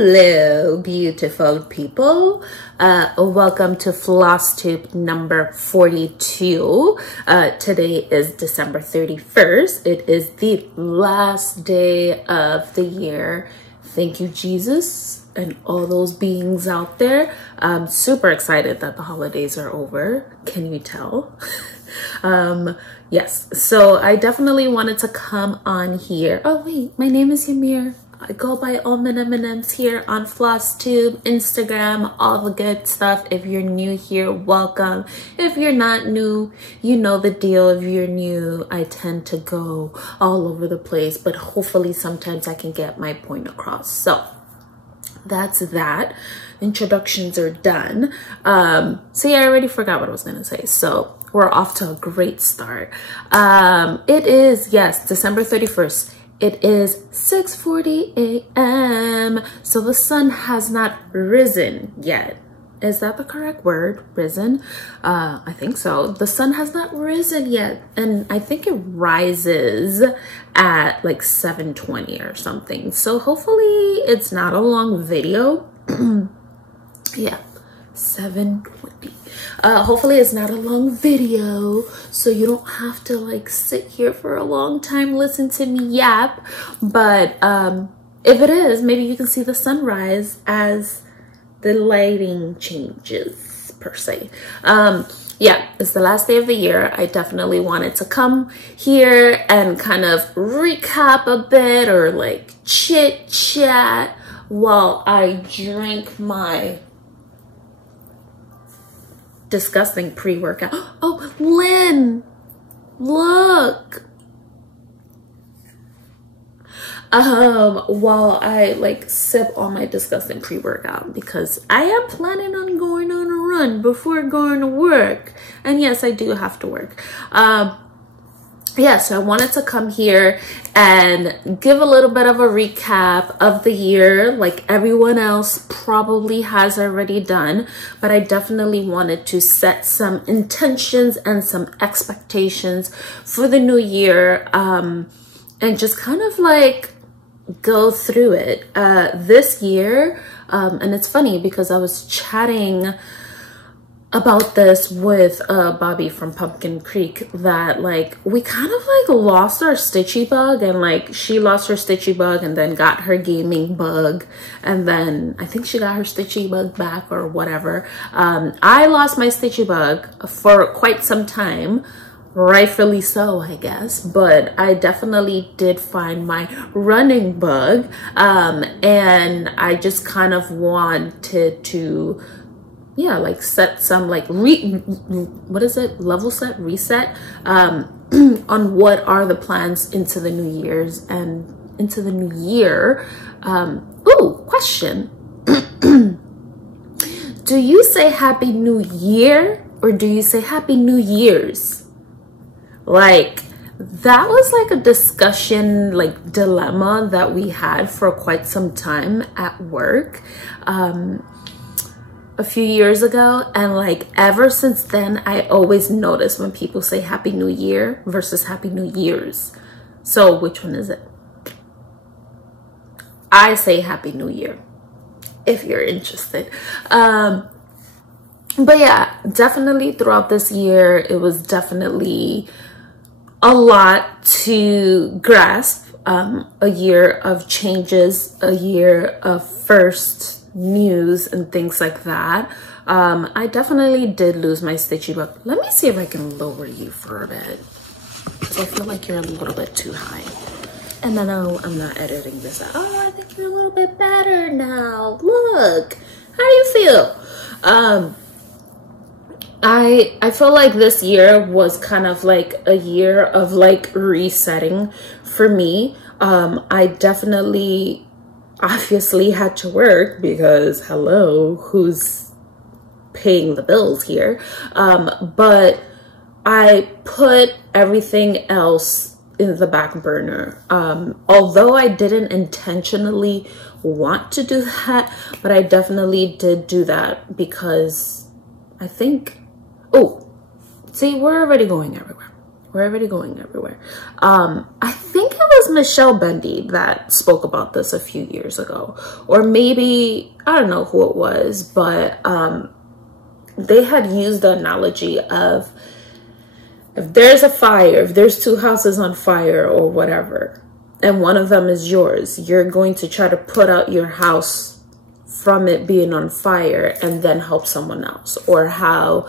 Hello, beautiful people. Welcome to Flosstube number 42. Today is December 31st. It is the last day of the year. Thank you, Jesus, and all those beings out there. I'm super excited that the holidays are over. Can you tell? Yes, so I definitely wanted to come on here. Oh, wait, my name is Ymir. I go by AlmondMnMs here on Flosstube, Instagram, all the good stuff. If you're new here, welcome. If you're not new, you know the deal. If you're new, I tend to go all over the place, but hopefully sometimes I can get my point across. So that's that. Introductions are done. See, I already forgot what I was going to say. So we're off to a great start. It is, yes, December 31st. It is 6:40 a.m. So the sun has not risen yet. Is that the correct word? Risen? I think so. The sun has not risen yet. And I think it rises at like 7:20 or something. So hopefully it's not a long video. Yeah, 7:20. Hopefully it's not a long video, so you don't have to like sit here for a long time, listen to me yap. But if it is, maybe you can see the sunrise as the lighting changes per se. Yeah, it's the last day of the year. I definitely wanted to come here and kind of recap a bit or like chit chat while I drink my disgusting pre-workout. Oh, Lynn, look. While I like sip on my disgusting pre-workout because I am planning on going on a run before going to work. And yes, I do have to work. Yeah, so I wanted to come here and give a little bit of a recap of the year like everyone else probably has already done, but I definitely wanted to set some intentions and some expectations for the new year, and just kind of like go through it. This year, and it's funny because I was chatting about this with Bobby from Pumpkin Creek, that like we kind of like lost our stitchy bug, and like she lost her stitchy bug and then got her gaming bug, and then I think she got her stitchy bug back or whatever. I lost my stitchy bug for quite some time, rightfully so, I guess, but I definitely did find my running bug, and I just kind of wanted to, yeah, like set some like level set, reset, on what are the plans into the new year's and into the new year. Ooh, question. Do you say Happy New Year or do you say Happy New Year's? Like, that was like a discussion, like dilemma that we had for quite some time at work. A few years ago, and like ever since then I always notice when people say Happy New Year versus Happy New Year's. So which one is it? I say Happy New Year if you're interested. But yeah, definitely throughout this year it was definitely a lot to grasp. A year of changes, a year of first news and things like that. I definitely did lose my stitchy bug. Let me see if I can lower you for a bit, because I feel like you're a little bit too high. And then I'm not editing this out. Oh, I think you're a little bit better now. Look, how do you feel? I feel like this year was kind of like a year of like resetting for me. I definitely obviously had to work because hello, who's paying the bills here? But I put everything else in the back burner. Although I didn't intentionally want to do that, but I definitely did do that because I think, oh, see, we're already going everywhere. We're already going everywhere. I think it was Michelle Bundy that spoke about this a few years ago, or maybe, I don't know who it was, but they had used the analogy of, if there's a fire, if there's two houses on fire or whatever, and one of them is yours, you're going to try to put out your house from it being on fire and then help someone else. Or how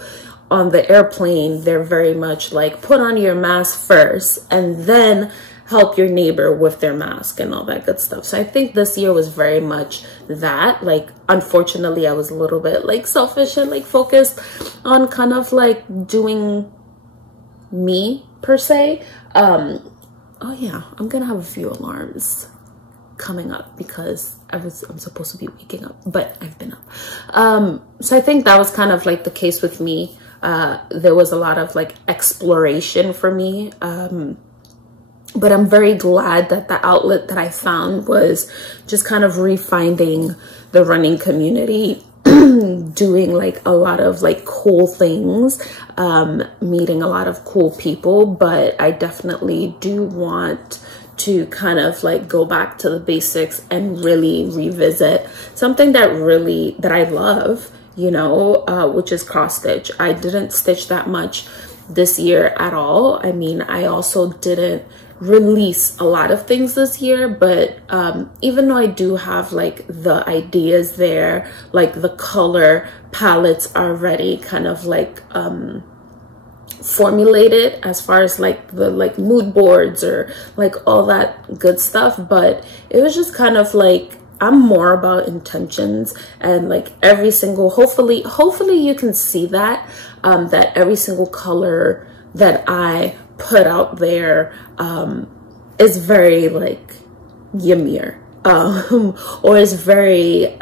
on the airplane, they're very much like, put on your mask first and then help your neighbor with their mask and all that good stuff. So I think this year was very much that. Like, unfortunately, I was a little bit like selfish and like focused on kind of like doing me per se. Oh yeah, I'm gonna have a few alarms coming up because I'm supposed to be waking up, but I've been up. So I think that was kind of like the case with me. There was a lot of like exploration for me. But I'm very glad that the outlet that I found was just kind of refinding the running community, doing like a lot of like cool things, meeting a lot of cool people. But I definitely do want to kind of like go back to the basics and really revisit something that I love, you know, which is cross stitch. I didn't stitch that much this year at all. I mean, I also didn't release a lot of things this year, but even though I do have like the ideas there, like the color palettes are already kind of like formulated as far as like the like mood boards or like all that good stuff, but it was just kind of like, I'm more about intentions and like every single, hopefully you can see that, that every single color that I put out there is very like Ymir, or is very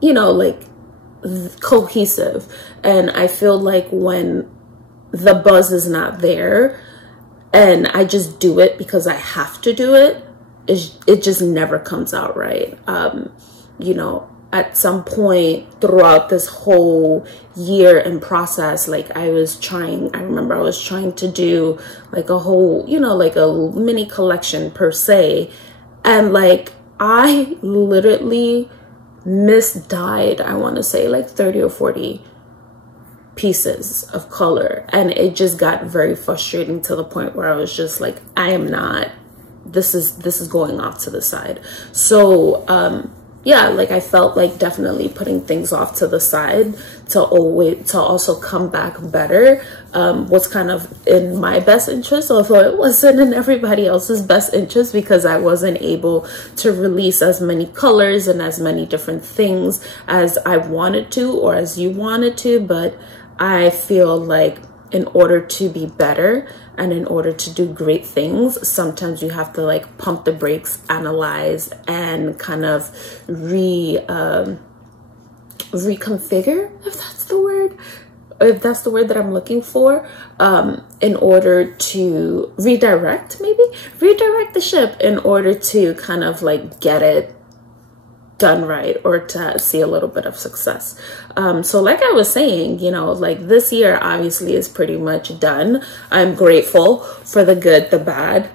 you know, like cohesive. And I feel like when the buzz is not there and I just do it because I have to do it, it just never comes out right. You know, at some point throughout this whole year and process, like I remember I was trying to do like a whole, you know, like a mini collection per se. And like, I literally misdyed, I want to say like 30 or 40 pieces of color. And it just got very frustrating to the point where I was just like, this is going off to the side. So, yeah, like I felt like definitely putting things off to the side to also come back better was kind of in my best interest, although it wasn't in everybody else's best interest because I wasn't able to release as many colors and as many different things as I wanted to or as you wanted to. But I feel like in order to be better and in order to do great things, sometimes you have to like pump the brakes, analyze, and kind of reconfigure, if that's the word that I'm looking for, in order to redirect the ship in order to kind of like get it done right or to see a little bit of success. So like I was saying, you know, like this year obviously is pretty much done. I'm grateful for the good, the bad,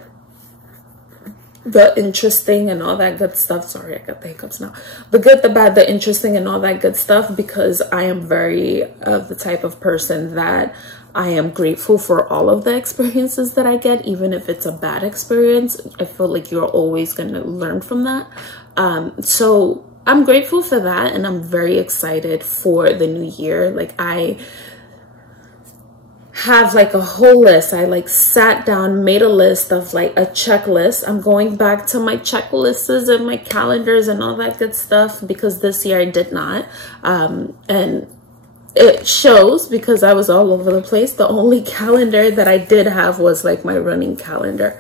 the interesting and all that good stuff. Sorry, I got the hiccups now. The good, the bad, the interesting and all that good stuff, because I am very the type of person that I am grateful for all of the experiences that I get, even if it's a bad experience. I feel like you're always going to learn from that. So I'm grateful for that, and I'm very excited for the new year. Like I have like a whole list. I like sat down, made a list of like a checklist. I'm going back to my checklists and my calendars and all that good stuff because this year I did not. And it shows because I was all over the place. The only calendar that I did have was like my running calendar.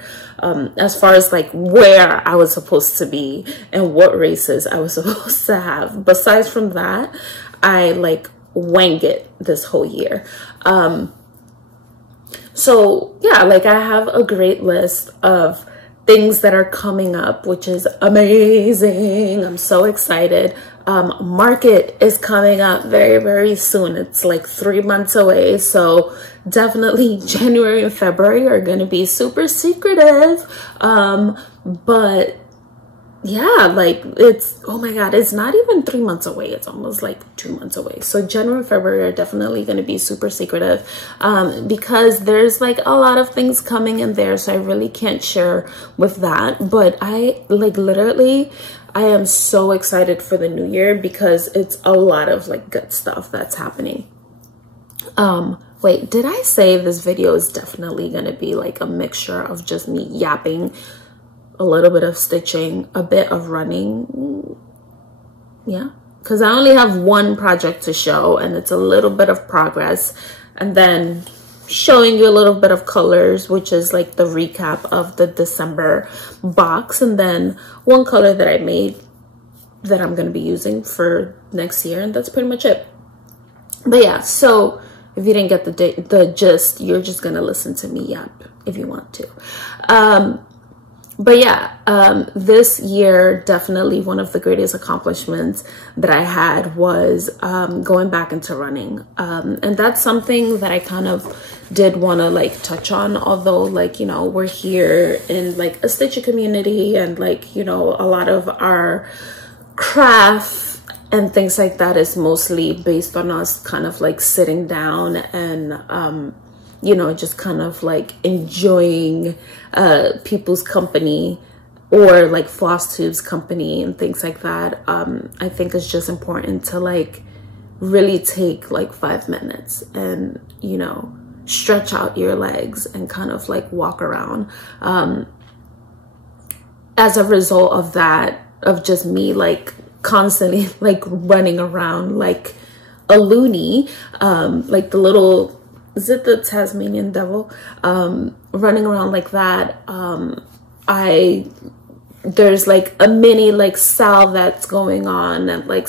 As far as like where I was supposed to be and what races I was supposed to have. Besides from that, I like wang it this whole year. So yeah, like I have a great list of things that are coming up, which is amazing. I'm so excited. Market is coming up very, very soon. It's like 3 months away. So definitely January and February are going to be super secretive. But yeah, like it's, oh my God, it's not even 3 months away. It's almost like 2 months away. So January and February are definitely going to be super secretive, because there's like a lot of things coming in there. So I really can't share with that. But I like literally, I am so excited for the new year because it's a lot of like good stuff that's happening. Wait, did I say this video is definitely going to be like a mixture of just me yapping, a little bit of stitching, a bit of running? Yeah, because I only have one project to show and it's a little bit of progress, and then showing you a little bit of colors, which is like the recap of the December box, and then one color that I made that I'm going to be using for next year, and that's pretty much it. But yeah, so if you didn't get the gist, you're just going to listen to me yap if you want to. But yeah, this year, definitely one of the greatest accomplishments that I had was going back into running. And that's something that I kind of did want to like touch on, although like, you know, we're here in like a stitcher community, and like, you know, a lot of our craft and things like that is mostly based on us kind of like sitting down and, you know, just kind of like enjoying people's company, or like Flosstube's company and things like that. I think it's just important to like really take like 5 minutes and, you know, stretch out your legs and kind of like walk around. As a result of that, of just me like constantly like running around like a loony, like the little, is it the Tasmanian devil? Running around like that. There's like a mini like salve that's going on, and like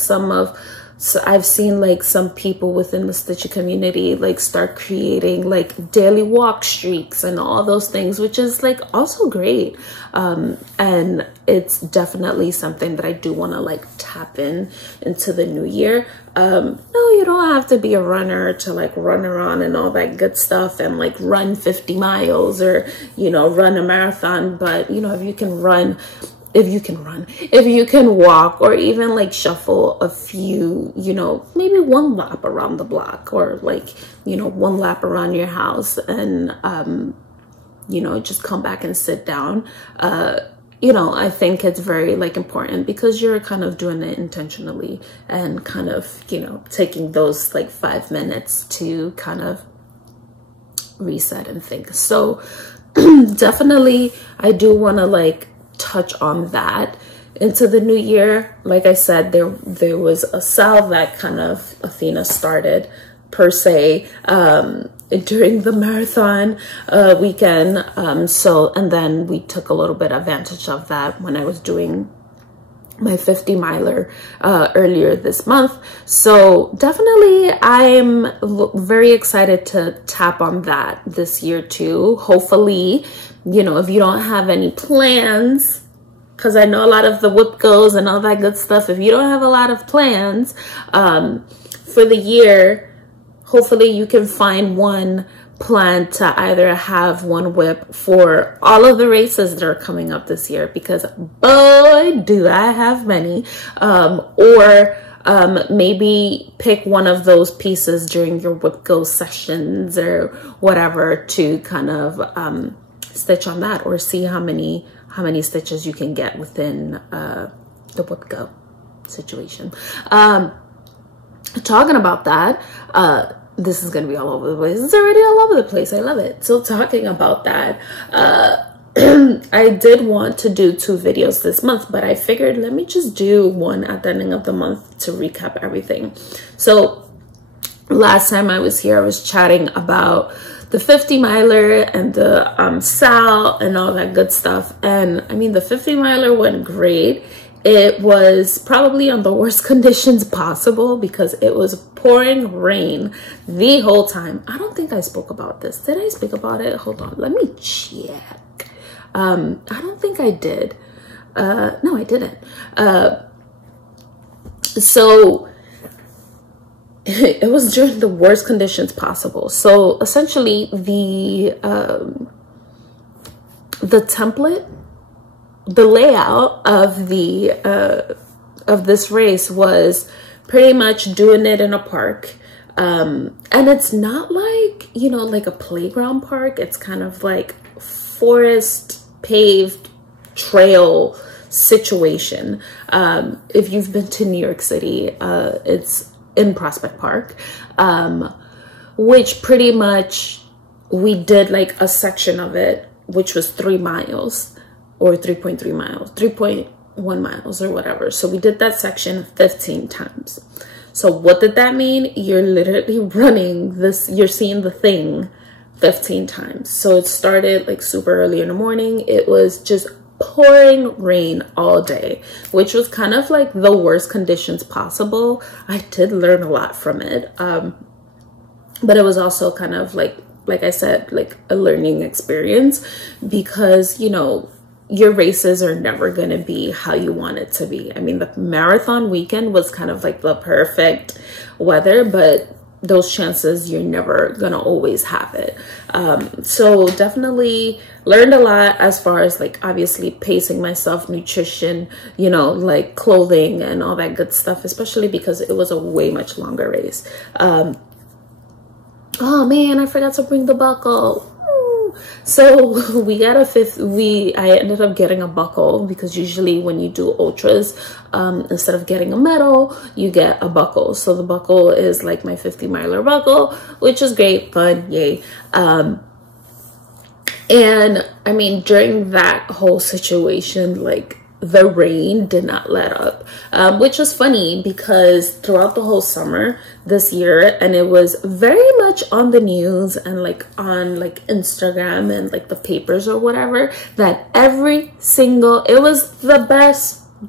so I've seen like some people within the stitcher community like start creating like daily walk streaks and all those things, which is like also great. And it's definitely something that I do want to like tap into the new year. No, you don't have to be a runner to like run around and all that good stuff and like run 50 miles or, you know, run a marathon. But, you know, if you can walk, or even like shuffle a few, you know, maybe one lap around the block, or like, you know, one lap around your house, and, you know, just come back and sit down. You know, I think it's very like important because you're kind of doing it intentionally and kind of, you know, taking those like 5 minutes to kind of reset and think. So definitely I do want to like touch on that into the new year. Like I said, there was a salve that kind of Athena started per se during the marathon weekend. So, and then we took a little bit advantage of that when I was doing my 50 miler earlier this month. So definitely I'm very excited to tap on that this year too. Hopefully, you know, if you don't have any plans, because I know a lot of the whip goes and all that good stuff, if you don't have a lot of plans for the year, hopefully you can find one plan to either have one whip for all of the races that are coming up this year, because boy, do I have many. Or maybe pick one of those pieces during your whip go sessions or whatever to kind of stitch on that, or see how many stitches you can get within the whip go situation. Talking about that, this is gonna be all over the place. It's already all over the place. I love it. So talking about that, I did want to do 2 videos this month, but I figured let me just do one at the ending of the month to recap everything. So last time I was here, I was chatting about the 50 miler and the sal and all that good stuff. And I mean, the 50 miler went great. It was probably on the worst conditions possible because it was pouring rain the whole time. I don't think I spoke about this. Did I speak about it? Hold on, let me check. I don't think I did. No, I didn't. So it was during the worst conditions possible. So essentially the template, the layout of the of this race was pretty much doing it in a park. And it's not like, you know, like a playground park. It's kind of like forest paved trail situation. If you've been to New York City, it's in Prospect Park, which pretty much we did like a section of it, which was 3 miles or 3.3 miles, 3.1 miles or whatever. So we did that section 15 times. So what did that mean? You're literally running this, you're seeing the thing 15 times. So it started like super early in the morning. It was just pouring rain all day, which was kind of like the worst conditions possible. I did learn a lot from it. But it was also kind of like I said, like a learning experience, because, you know, your races are never going to be how you want it to be. I mean, the marathon weekend was kind of like the perfect weather, but those chances, you're never gonna always have it. So definitely learned a lot as far as like obviously pacing myself, nutrition, you know, like clothing and all that good stuff, especially because it was a way much longer race. Oh man, I forgot to bring the buckle. So we got I ended up getting a buckle, because usually when you do ultras, instead of getting a medal, you get a buckle. So the buckle is like my 50 miler buckle, which is great, fun, yay. And I mean, during that whole situation, like the rain did not let up, which was funny because throughout the whole summer this year, and it was very much on the news and like on like Instagram and like the papers or whatever, that it was the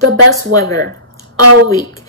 best weather all week.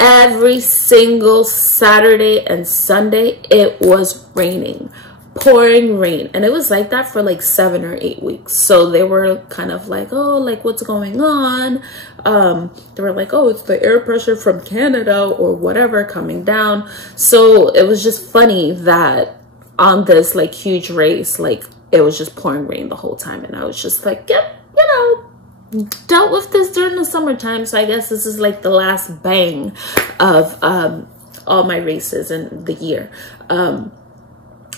Every single Saturday and Sunday it was raining, pouring rain, and it was like that for like 7 or 8 weeks. So they were kind of like, oh, like what's going on? They were like, oh, it's the air pressure from Canada or whatever coming down. So it was just funny that on this like huge race, like it was just pouring rain the whole time, and I was just like, yep, you know, dealt with this during the summertime, so I guess this is like the last bang of all my races in the year.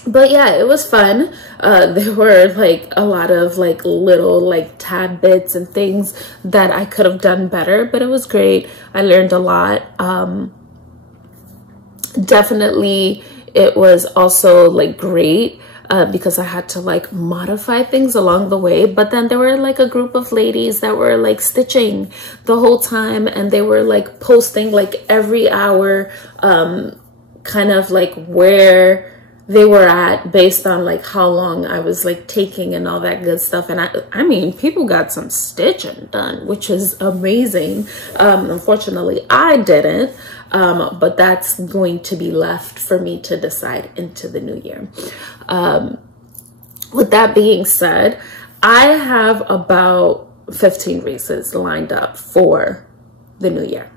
But yeah, it was fun. There were like a lot of like little like tad bits and things that I could have done better, but it was great. I learned a lot. Definitely it was also like great because I had to like modify things along the way. But then there were like a group of ladies that were like stitching the whole time, and they were like posting like every hour kind of like where they were at based on like how long I was like taking and all that good stuff. And I mean, people got some stitching done, which is amazing. Unfortunately, I didn't, but that's going to be left for me to decide into the new year. With that being said, I have about 15 races lined up for the new year.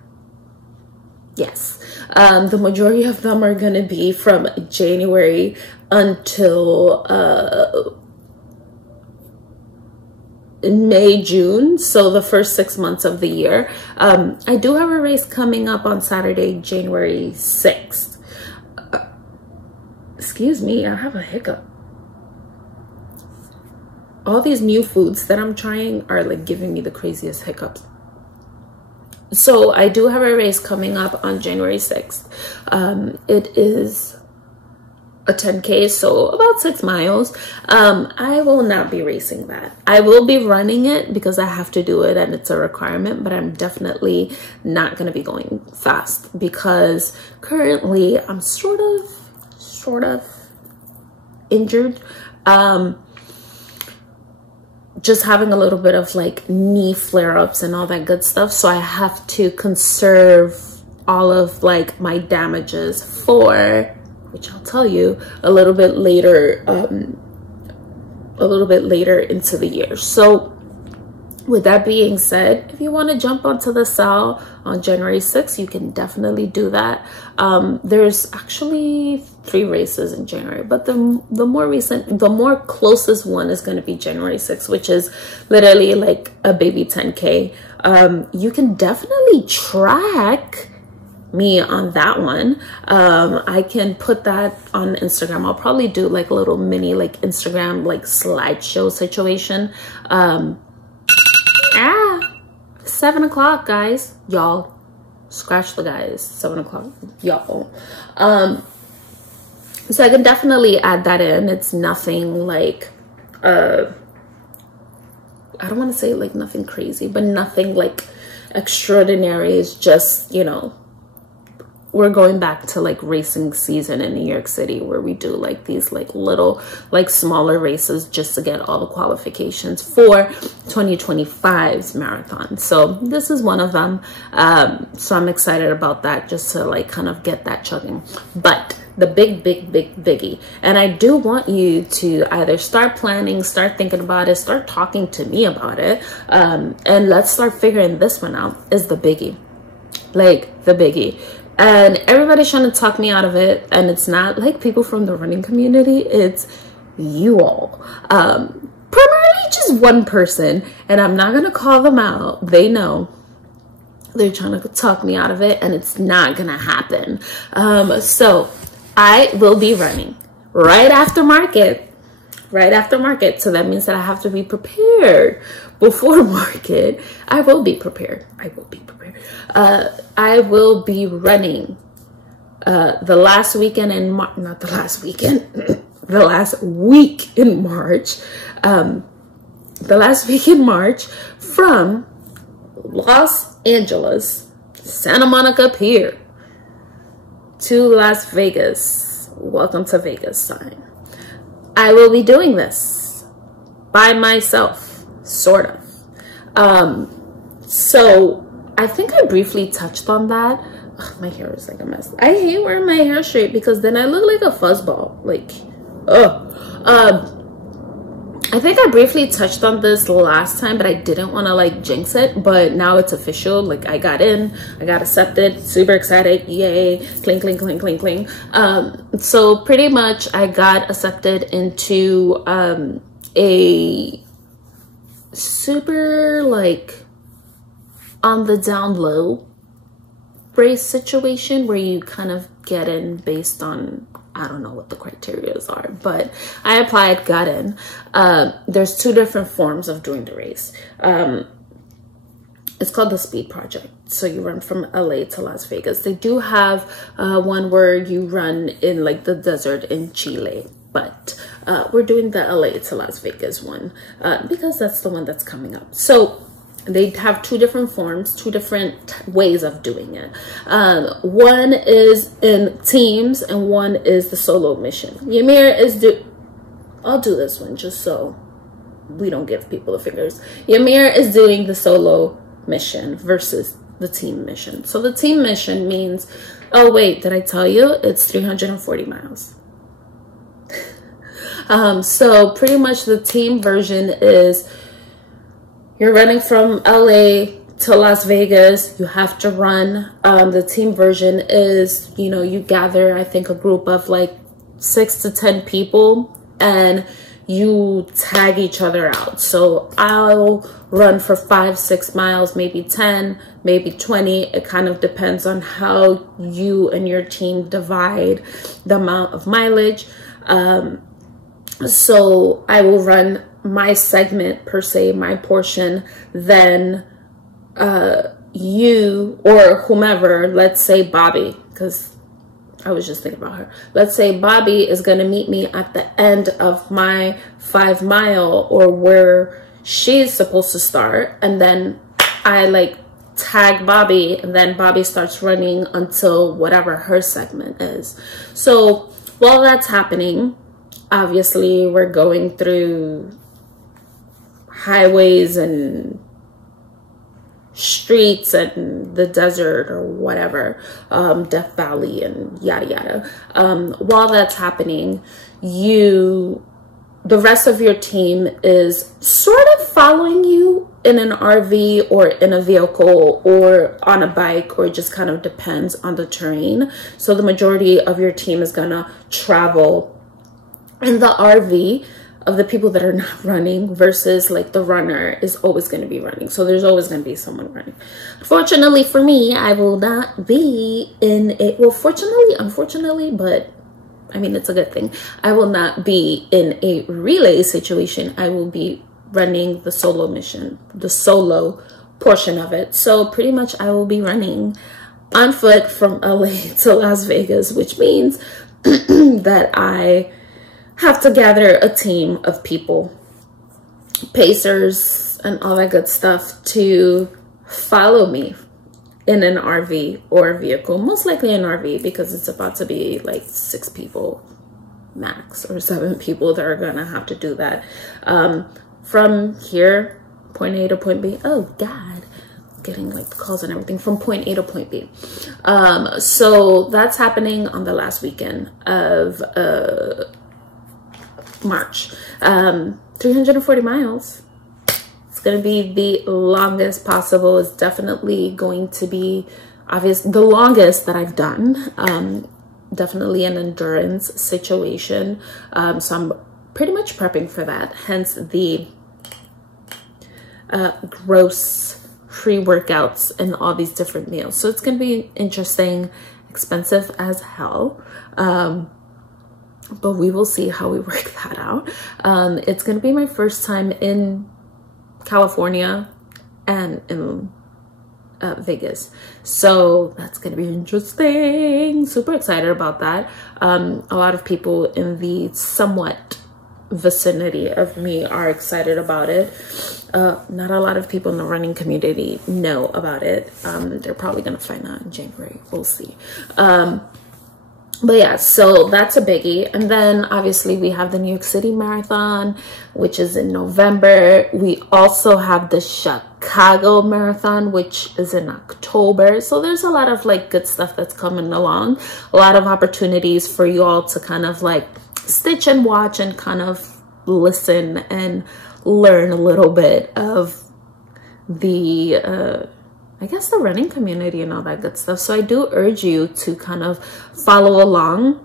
Yes. The majority of them are going to be from January until May, June. So the first 6 months of the year. I do have a race coming up on Saturday, January 6th. Excuse me, I have a hiccup. All these new foods that I'm trying are like giving me the craziest hiccups. So I do have a race coming up on January 6th. It is a 10K, so about 6 miles. I will not be racing that. I will be running it because I have to do it and it's a requirement, but I'm definitely not going to be going fast because currently I'm sort of injured. Just having a little bit of like knee flare-ups and all that good stuff, so I have to conserve all of like my damages for, which I'll tell you a little bit later a little bit later into the year. So with that being said, if you want to jump onto the sale on January 6th, you can definitely do that. There's actually 3 races in January, but the more closest one is going to be January 6th, which is literally like a baby 10K. You can definitely track me on that one. I can put that on Instagram. I'll probably do like a little mini like Instagram like slideshow situation. 7 o'clock, guys, y'all. Scratch the guys. 7 o'clock, y'all. So I can definitely add that in. It's nothing like I don't want to say like nothing crazy, but nothing like extraordinary. It's just, you know, we're going back to like racing season in New York City, where we do like these like little like smaller races just to get all the qualifications for 2025's marathon. So this is one of them. So I'm excited about that, just to like kind of get that chugging. But the big biggie, and I do want you to either start planning, start thinking about it, start talking to me about it, and let's start figuring this one out, is the biggie. Like the biggie. And everybody's trying to talk me out of it, and it's not like people from the running community, it's you all. Primarily just one person, and I'm not gonna call them out. They know they're trying to talk me out of it, and it's not gonna happen. So I will be running right after market. So that means that I have to be prepared before market. I will be prepared. I will be running the last weekend in March, not the last weekend, the last week in March. The last week in March from Los Angeles, Santa Monica Pier to Las Vegas. Welcome to Vegas sign. I will be doing this by myself, sort of. So I think I briefly touched on that. Ugh, my hair is like a mess. I hate wearing my hair straight because then I look like a fuzzball. Like, I think I briefly touched on this last time, but I didn't want to like jinx it. But now it's official. Like, I got in, I got accepted, super excited, yay, cling, cling, cling, cling, cling. So pretty much I got accepted into a super like on the down low race situation where you kind of get in based on, I don't know what the criteria are, but I applied, got in. There's 2 different forms of doing the race. It's called the Speed Project. So you run from LA to Las Vegas. They do have one where you run in like the desert in Chile, but we're doing the LA to Las Vegas one because that's the one that's coming up. So they have 2 different forms, 2 different ways of doing it. One is in teams and one is the solo mission. Ymir is I'll do this one just so we don't give people the fingers. Ymir is doing the solo mission versus the team mission. So the team mission means, oh wait, did I tell you? It's 340 miles. So pretty much the team version is you're running from LA to Las Vegas. You have to run. The team version is, you know, you gather, I think, a group of like 6 to 10 people and you tag each other out. So I'll run for 5-6 miles, maybe 10, maybe 20. It kind of depends on how you and your team divide the amount of mileage. So I will run my segment per se, my portion, then you or whomever, let's say Bobby, because I was just thinking about her. Let's say Bobby is going to meet me at the end of my 5 mile or where she's supposed to start. And then I like tag Bobby and then Bobby starts running until whatever her segment is. So while that's happening, obviously we're going through highways and streets and the desert or whatever, Death Valley and yada yada. While that's happening, you the rest of your team is sort of following you in an RV or in a vehicle or on a bike, or it just kind of depends on the terrain. So the majority of your team is gonna travel in the RV of the people that are not running, versus like the runner is always going to be running. So there's always going to be someone running. Fortunately for me, I will not be in it. Well, fortunately, unfortunately, but I mean, it's a good thing. I will not be in a relay situation. I will be running the solo mission, the solo portion of it. So pretty much I will be running on foot from LA to Las Vegas, which means that I have to gather a team of people, pacers and all that good stuff, to follow me in an RV or vehicle, most likely an RV, because it's about to be like 6 people max, or 7 people that are gonna have to do that. From here, point A to point B. Oh God, getting like the calls and everything, from point A to point B. So that's happening on the last weekend of March. 340 miles. It's going to be the longest possible. It's definitely going to be the longest that I've done. Definitely an endurance situation. So I'm pretty much prepping for that. Hence the gross pre-workouts and all these different meals. So it's going to be interesting, expensive as hell. But we will see how we work that out. It's going to be my first time in California and in Vegas. So that's going to be interesting. Super excited about that. A lot of people in the somewhat vicinity of me are excited about it. Not a lot of people in the running community know about it. They're probably going to find out in January. We'll see. But yeah, so that's a biggie. And then obviously we have the New York City Marathon, which is in November. We also have the Chicago Marathon, which is in October. So there's a lot of like good stuff that's coming along. A lot of opportunities for you all to kind of like stitch and watch and kind of listen and learn a little bit of the I guess the running community and all that good stuff. So I do urge you to kind of follow along.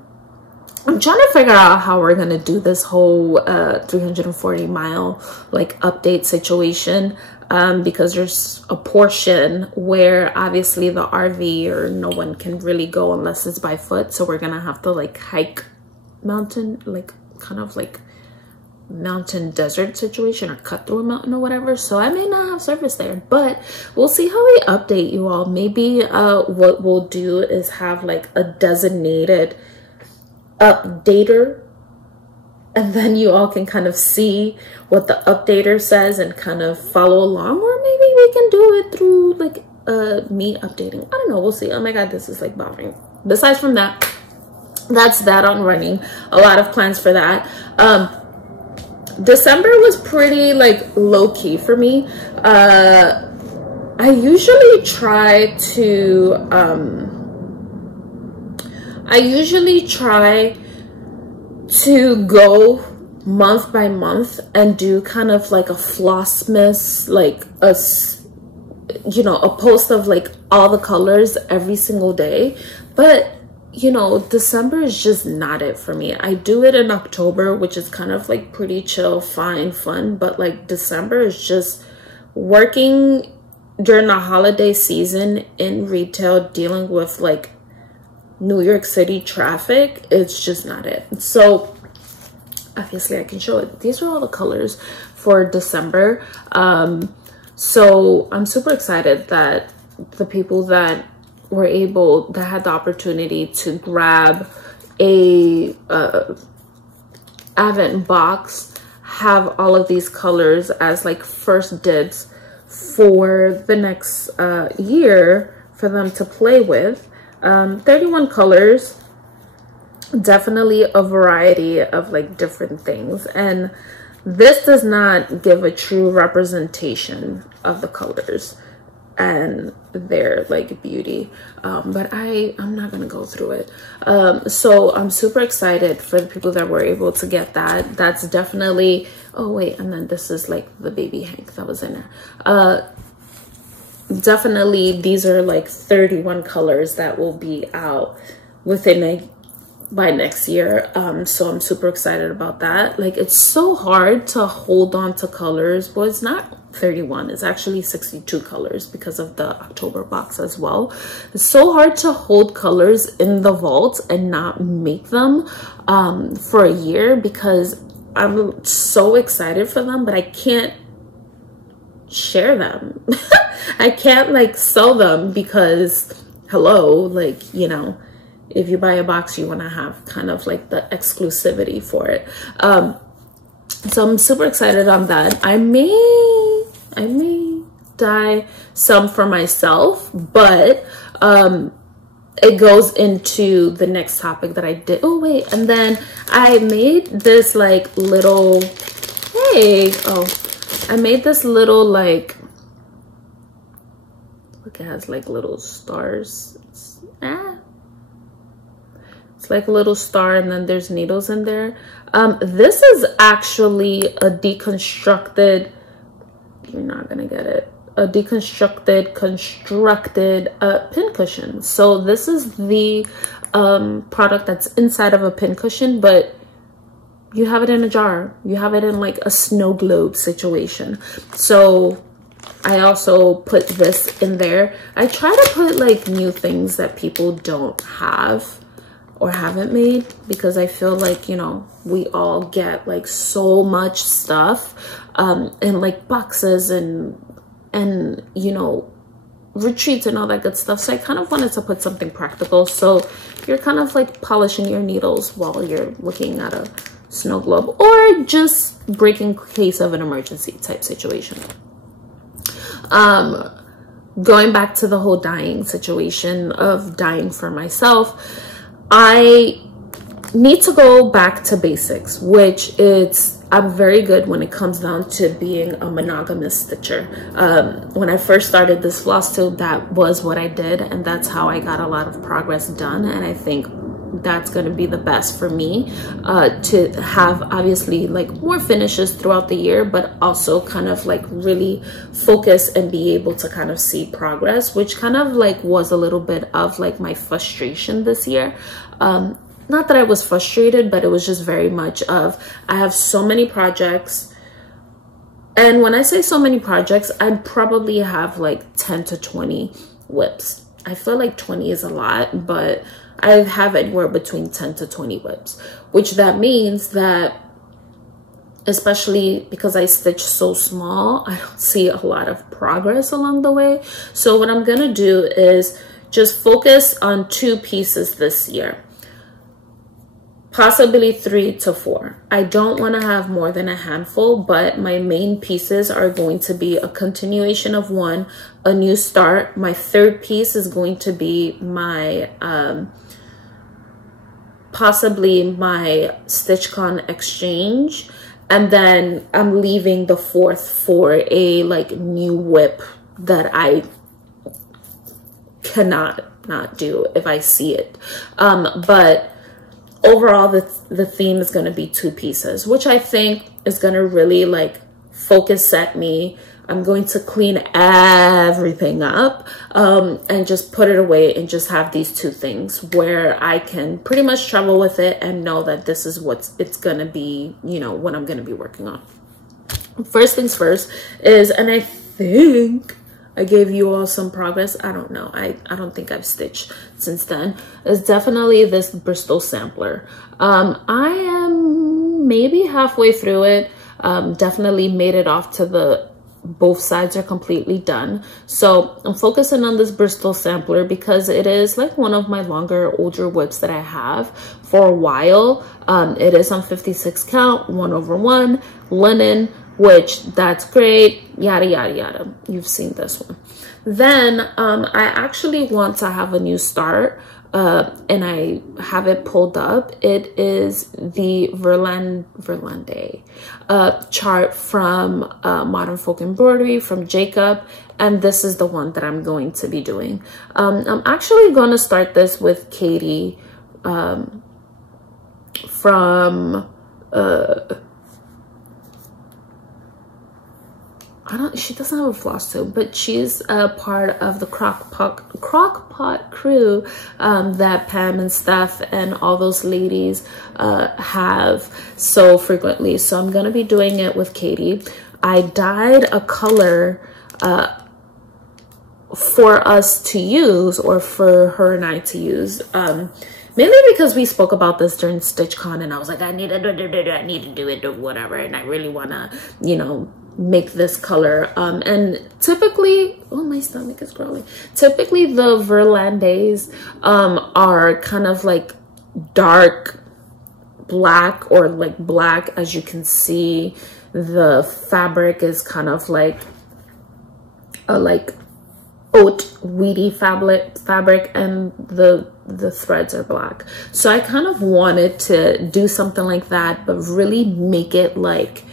I'm trying to figure out how we're going to do this whole 340 mile like update situation, because there's a portion where obviously the RV or no one can really go unless it's by foot. So we're going to have to like hike mountain, like kind of like mountain desert situation, or cut through a mountain or whatever. So I may not have service there, but we'll see how we update you all. Maybe what we'll do is have like a designated updater, and then you all can kind of see what the updater says and kind of follow along. Or maybe we can do it through like me updating. I don't know, we'll see. Oh my god, this is like bothering. Besides from that, that's that on running. A lot of plans for that. December was pretty like low-key for me. I usually try to go month by month and do kind of like a Flossmas, like a post of like all the colors every single day. But you know, December is just not it for me. I do it in October, which is kind of like pretty chill, fine, fun. But like December is just working during the holiday season in retail, dealing with like New York City traffic. It's just not it. So obviously I can show it. These are all the colors for December. So I'm super excited that the people that had the opportunity to grab a Advent box have all of these colors as like first dibs for the next year for them to play with. 31 colors, definitely a variety of like different things, and this does not give a true representation of the colors. and they're like beauty. But I'm not gonna go through it. So I'm super excited for the people that were able to get that. That's definitely, oh wait, and then this is like the baby Hank that was in there. Definitely these are like 31 colors that will be out within by next year. So I'm super excited about that. Like, it's so hard to hold on to colors. Well, it's not 31, it's actually 62 colors because of the October box as well. It's so hard to hold colors in the vault and not make them for a year, because I'm so excited for them, but I can't share them. I can't like sell them, because hello, like, you know, if you buy a box, you want to have kind of like the exclusivity for it. So I'm super excited on that. I may dye some for myself, but it goes into the next topic that I did. Oh wait, and then I made this like little, hey, oh, I made this little like, look, it has like little stars. It's like a little star, and then there's needles in there. This is actually a deconstructed, you're not gonna get it, a deconstructed constructed pin cushion. So this is the product that's inside of a pin cushion, but you have it in a jar. You have it in like a snow globe situation. So I also put this in there. I try to put like new things that people don't have or haven't made, because I feel like, you know, we all get like so much stuff in like boxes and you know, retreats and all that good stuff. So I kind of wanted to put something practical, so you're kind of like polishing your needles while you're looking at a snow globe, or just breaking case of an emergency type situation. Going back to the whole dyeing situation of dyeing for myself, I need to go back to basics, which I'm very good when it comes down to being a monogamous stitcher. When I first started this Flosstube, that was what I did, and that's how I got a lot of progress done. And I think that's going to be the best for me, to have obviously like more finishes throughout the year, but also kind of like really focus and be able to kind of see progress, which kind of like was a little bit of like my frustration this year. Not that I was frustrated, but it was just very much of, I have so many projects. And when I say so many projects, I probably have like 10 to 20 whips. I feel like 20 is a lot, but I have anywhere between 10 to 20 whips, which that means that, especially because I stitch so small, I don't see a lot of progress along the way. So what I'm gonna do is just focus on 2 pieces this year, possibly 3 to 4. I don't want to have more than a handful, but my main pieces are going to be a continuation of one, a new start. My 3rd piece is going to be my possibly my StitchCon exchange, and then I'm leaving the 4th for a like new whip that I cannot not do if I see it. But overall, the theme is going to be 2 pieces, which I think is going to really like focus set me. I'm going to clean everything up and just put it away and just have these 2 things where I can pretty much travel with it and know that this is what it's going to be, you know, what I'm going to be working on. First things first is, and I think I gave you all some progress. I don't know. I don't think I've stitched since then. It's definitely this Bristol sampler. I am maybe halfway through it. Definitely made it off to the, both sides are completely done. So I'm focusing on this Bristol sampler because it is like one of my longer, older whips that I have for a while. It is on 56 count, 1/1, linen, which that's great, yada yada yada. You've seen this one. Then I actually want to have a new start, and I have it pulled up. It is the Verlande chart from Modern Folk Embroidery from Jacob, and this is the one that I'm going to be doing. I'm actually going to start this with Katie from she doesn't have a Flosstube, but she's a part of the crockpot crew that Pam and Steph and all those ladies have so frequently. So I'm gonna be doing it with Katie. I dyed a color for us to use, or for her and I to use, mainly because we spoke about this during StitchCon, and I was like, I need to do it or whatever, and I really want to, you know, make this color. And typically, oh, my stomach is growling. Typically the Verlandes are kind of like dark black, or like black. As you can see, the fabric is kind of like a oat weedy fabric, and the threads are black. So I kind of wanted to do something like that, but really make it like,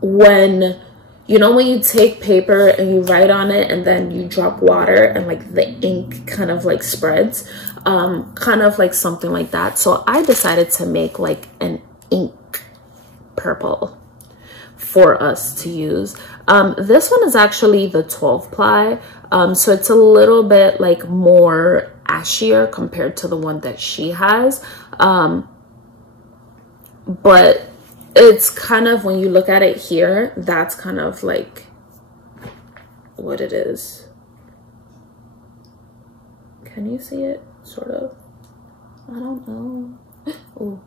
when you know, when you take paper and you write on it and then you drop water and like the ink kind of like spreads, kind of like something like that. So I decided to make like an ink purple for us to use. This one is actually the 12 ply, so it's a little bit like more ashier compared to the one that she has, but it's kind of, when you look at it here, that's kind of like what it is. Can you see it? Sort of. I don't know. Oh,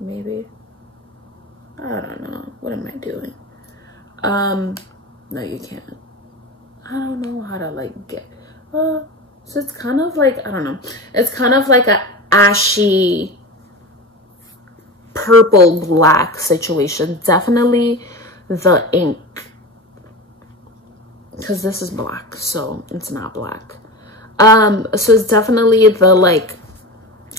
maybe. I don't know. What am I doing? No, you can't. I don't know how to like get, so it's kind of like, I don't know. It's kind of like a ashy purple black situation. Definitely the ink, because this is black, so it's not black. So it's definitely the like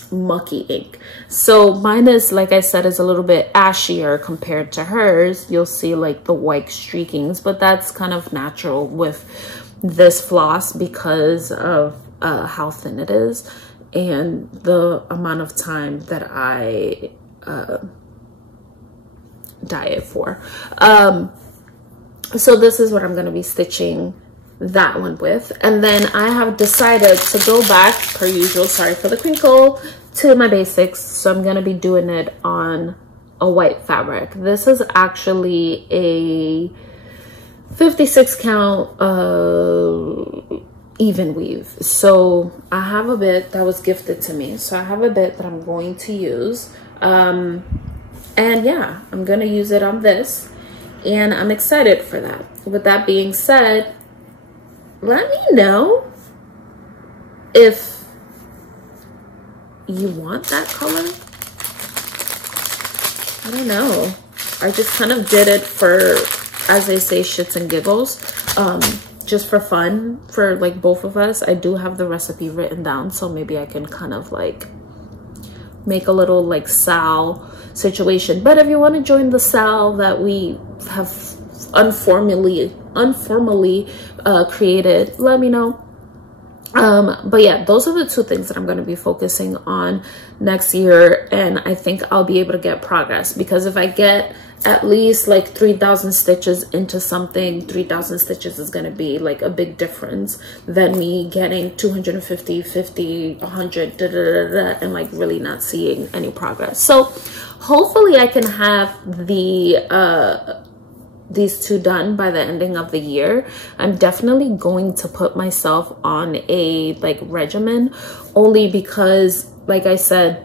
mucky ink. So mine is, like I said, is a little bit ashier compared to hers. You'll see like the white streakings, but that's kind of natural with this floss because of how thin it is and the amount of time that I dye it for. So this is what I'm going to be stitching that one with, and then I have decided to go back, per usual, sorry for the crinkle, to my basics. So I'm going to be doing it on a white fabric. This is actually a 56 count even weave. So I have a bit that was gifted to me, so I have a bit that I'm going to use, and yeah, I'm gonna use it on this, and I'm excited for that. With that being said, let me know if you want that color. I don't know, I just kind of did it for, as they say, shits and giggles, just for fun, for like both of us. I do have the recipe written down, so maybe I can kind of like make a little like Sal situation. But if you want to join the Sal that we have unformally created, let me know. But yeah, those are the two things that I'm going to be focusing on next year, and I think I'll be able to get progress, because if I get at least like 3,000 stitches into something, 3,000 stitches is going to be like a big difference than me getting 250, 50, 100, and like really not seeing any progress. So hopefully I can have these two done by the ending of the year. I'm definitely going to put myself on a like regimen, only because, like I said,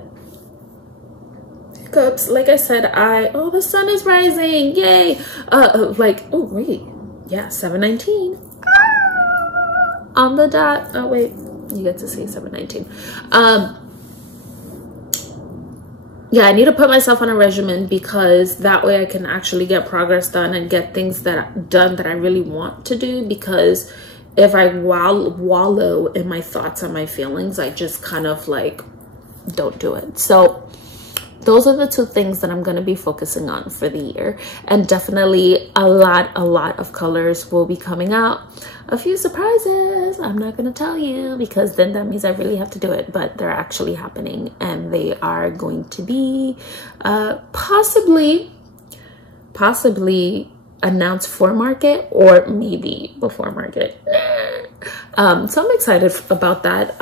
hiccups, like I said, oh, the sun is rising, yay. Like, oh wait, yeah, 7:19 on the dot. Oh wait, you get to see 7:19. Yeah, I need to put myself on a regimen, because that way I can actually get progress done and get things done that I really want to do. Because if I wallow in my thoughts and my feelings, I just kind of like don't do it. So those are the two things that I'm going to be focusing on for the year. And definitely a lot of colors will be coming out. A few surprises I'm not going to tell you, because then that means I really have to do it, but they're actually happening, and they are going to be possibly announced for market, or maybe before market. So I'm excited about that.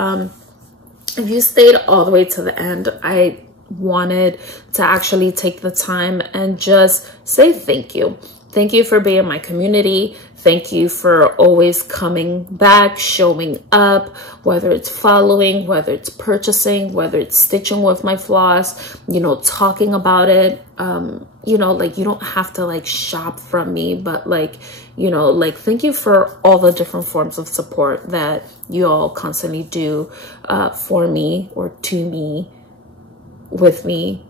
If you stayed all the way to the end, I wanted to actually take the time and just say thank you. Thank you for being my community. Thank you for always coming back, showing up, whether it's following, whether it's purchasing, whether it's stitching with my floss, you know, talking about it. You know, like, you don't have to like shop from me, but like, you know, like, thank you for all the different forms of support that you all constantly do for me, or to me, with me.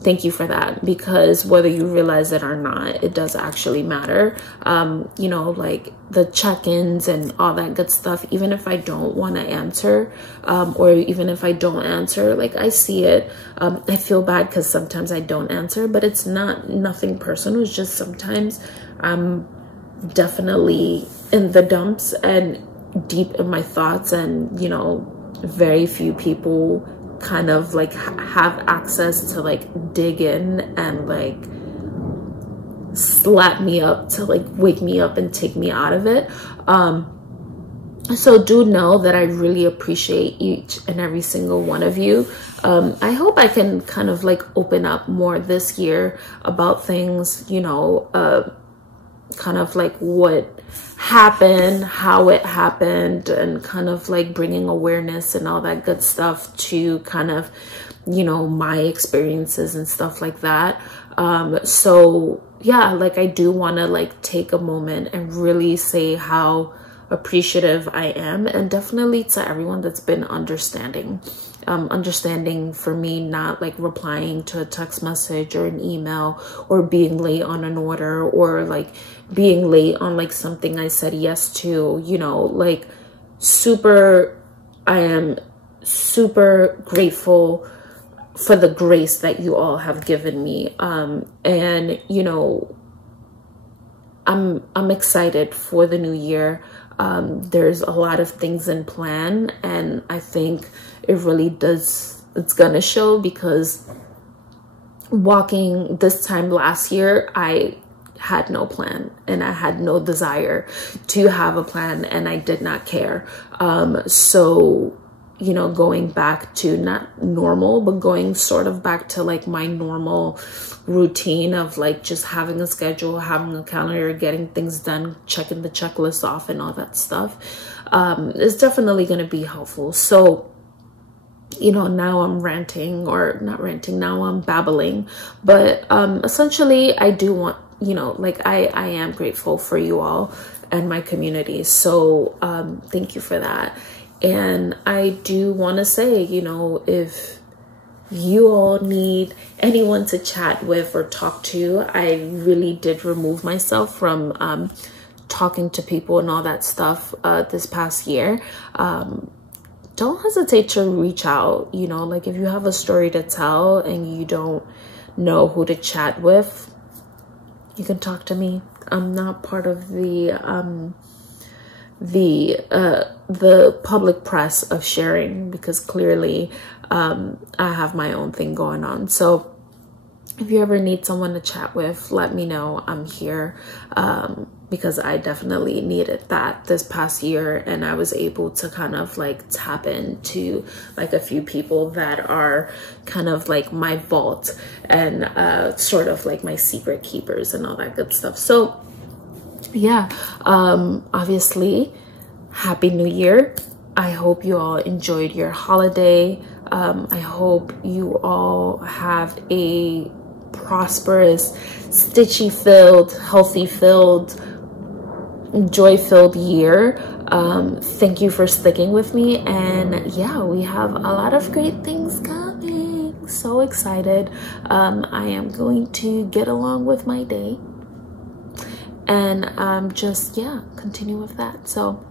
Thank you for that, because whether you realize it or not, it does actually matter. You know, like the check-ins and all that good stuff, even if I don't want to answer, or even if I don't answer, like, I see it. I feel bad because sometimes I don't answer, but it's nothing personal. It's just sometimes I'm definitely in the dumps and deep in my thoughts, and, you know, very few people kind of like have access to like dig in and like slap me up to like wake me up and take me out of it. So do know that I really appreciate each and every single one of you. I hope I can kind of like open up more this year about things, you know, kind of like what happened, how it happened, and kind of like bringing awareness and all that good stuff to kind of, you know, my experiences and stuff like that. So yeah, like, I do want to like take a moment and really say how appreciative I am, and definitely to everyone that's been understanding for me not like replying to a text message or an email, or being late on an order, or like being late on like something I said yes to, you know, like I am super grateful for the grace that you all have given me. And, you know, I'm excited for the new year. There's a lot of things in plan, and I think it really does, it's gonna show, because walking this time last year, I had no plan, and I had no desire to have a plan, and I did not care. So, you know, going back to not normal, but going sort of back to like my normal routine of like just having a schedule, having a calendar, getting things done, checking the checklist off and all that stuff, is definitely going to be helpful. So, you know, now I'm ranting, or not ranting, now I'm babbling, but essentially I do want, you know, like, I am grateful for you all and my community. So thank you for that. And I do want to say, you know, if you all need anyone to chat with or talk to, I really did remove myself from talking to people and all that stuff this past year. Don't hesitate to reach out, you know, like, if you have a story to tell and you don't know who to chat with, you can talk to me. I'm not part of the public press of sharing, because clearly I have my own thing going on. So if you ever need someone to chat with, let me know. I'm here, because I definitely needed that this past year, and I was able to kind of like tap into like a few people that are kind of like my vault, and sort of like my secret keepers and all that good stuff. So yeah, obviously, Happy New Year. I hope you all enjoyed your holiday. I hope you all have a prosperous, stitchy filled, healthy filled, joy filled year. Thank you for sticking with me, and yeah, we have a lot of great things coming. So excited. I am going to get along with my day, and just, yeah, continue with that. So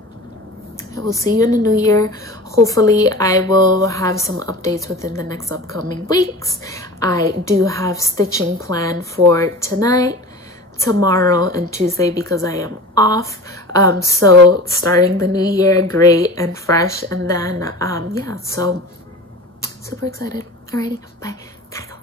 I will see you in the new year. Hopefully I will have some updates within the next upcoming weeks. I do have stitching planned for tonight, tomorrow, and Tuesday because I am off. So starting the new year great and fresh, and then yeah, so super excited. Alrighty, bye. Gotta go.